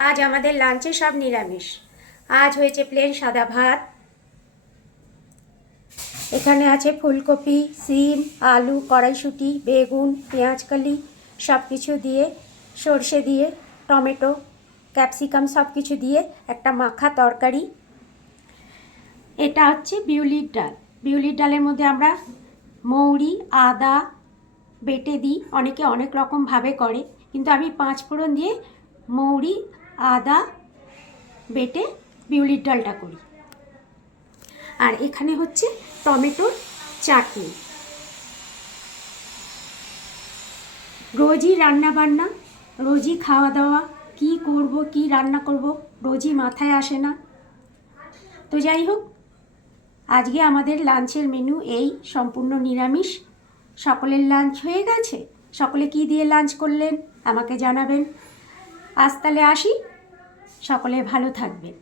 আজ আমাদের লাঞ্চে সব নিরামিষ। আজ হয়েছে প্লেন সাদা ভাত, এখানে আছে ফুলকপি, সিম, আলু, কড়াইশুঁটি, বেগুন, পেঁয়াজকলি সব কিছু দিয়ে, সর্ষে দিয়ে, টমেটো, ক্যাপসিকাম সব কিছু দিয়ে একটা মাখা তরকারি। এটা হচ্ছে বিউলির ডাল। বিউলির ডালের মধ্যে আমরা মৌরি, আদা বেটে দিই, অনেকে অনেক রকমভাবে করে, কিন্তু আমি 5 ফোড়ন দিয়ে মৌরি, আদা বেটে বিউলির ডালটা করি। আর এখানে হচ্ছে টমেটোর চাটনি। রোজই রান্না বান্না, রোজই খাওয়া দাওয়া, কি করব কি রান্না করব রোজই মাথায় আসে না। তো যাই হোক, আজকে আমাদের লাঞ্চের মেনু এই, সম্পূর্ণ নিরামিষ। সকলের লাঞ্চ হয়ে গেছে? সকলে কি দিয়ে লাঞ্চ করলেন আমাকে জানাবেন। আজ তাহলে আসি, সকলে ভালো থাকবেন।